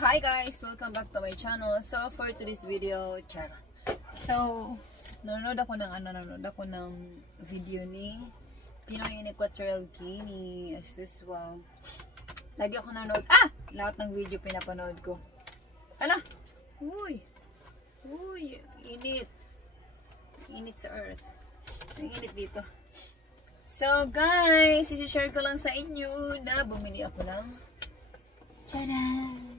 Hi guys! Welcome back to my channel. So for today's video, nanonood ako ng video ni Pinoy Equatorial Guinea ni Ashes. Wow. Lagi ako nanonood. Lahat ng video pinapanood ko. Uy, init. Init sa earth. Ang init dito. So guys, i-share ko lang sa inyo na bumili ako ng Tadaan!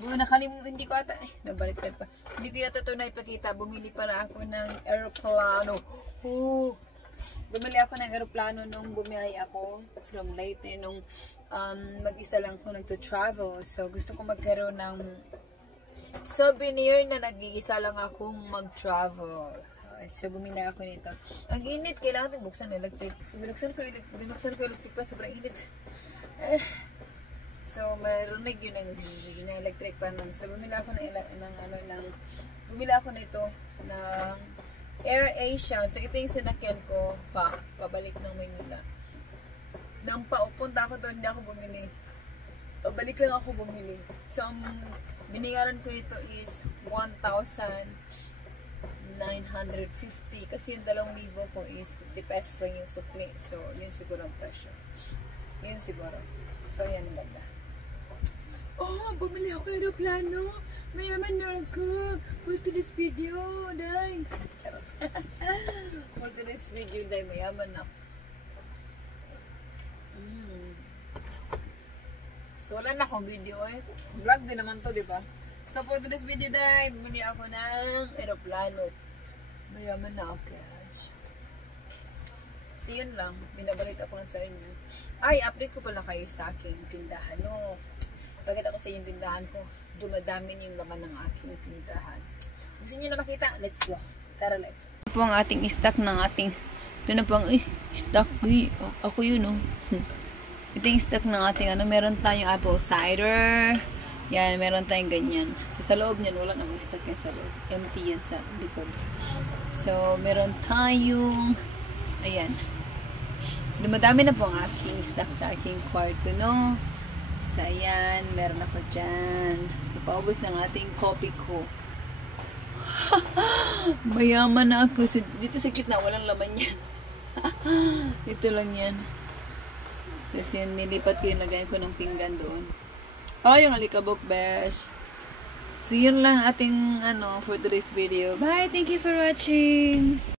Hindi ko ata, nabaliktad pa. Hindi ko yata ito naipakita. Bumili pala ako ng aeroplano. Bumili ako ng aeroplano nung bumiyay ako from Leyte. Nung mag-isa lang ako nagto-travel. So, gusto ko magkaroon ng souvenir na nag-iisa lang akong mag-travel. So, bumili ako nito. Ang init, kailangan din buksan electric. So, binuksan ko electric pa. Sobrang init. So, marinig yun ng electric pan. So, bumili ako bumili ako nito ng Air Asia. So, ito yung sinakyan ko pabalik ng Maynila. Nang paupunta ako doon, hindi ako bumili. Pabalik lang ako bumili. So, ang binigaran ko ito is 1,950. Kasi yung 2,000 ko is 50 pesos lang yung supli. So, yun siguro ang presyo. Yun siguro. So, yan ang ganda. Bumili ako ng aeroplano. Mayaman na ako. For today's video, day. Charot. For today's video, day, mayaman na ako. So, wala na akong video eh. Vlog din naman to, diba? So, for today's video, day, bumili ako ng aeroplano. Mayaman na ako, guys. So, yun lang. Binabalita ko lang sa inyo. Update ko pala kayo sa aking tindahan. Pagkat ako sa yung tindahan ko, dumadami yung laman ng aking tindahan. Gusto niyo na makita? Let's go. Tara, let's go. Ito po ang ating stock ng ating, ito na po ang, stock, ako yun, Ito yung stock ng ating, meron tayong apple cider. Yan, meron tayong ganyan. So, sa loob niyan, wala namang stock yan sa loob. Empty yan sa likod. So, meron tayong, ayan. Dumadami na po ang aking stock sa aking kwarto, So, ayan, meron ako dyan. So, paubos ng ating coffee ko. Mayaman na ako. So, dito sa kitna, walang laman yan. Ito lang yan. Kasi nilipat ko yung lagayan ko ng pinggan doon. Yung alikabok, besh. So, yun lang ating, for today's video. Bye! Thank you for watching!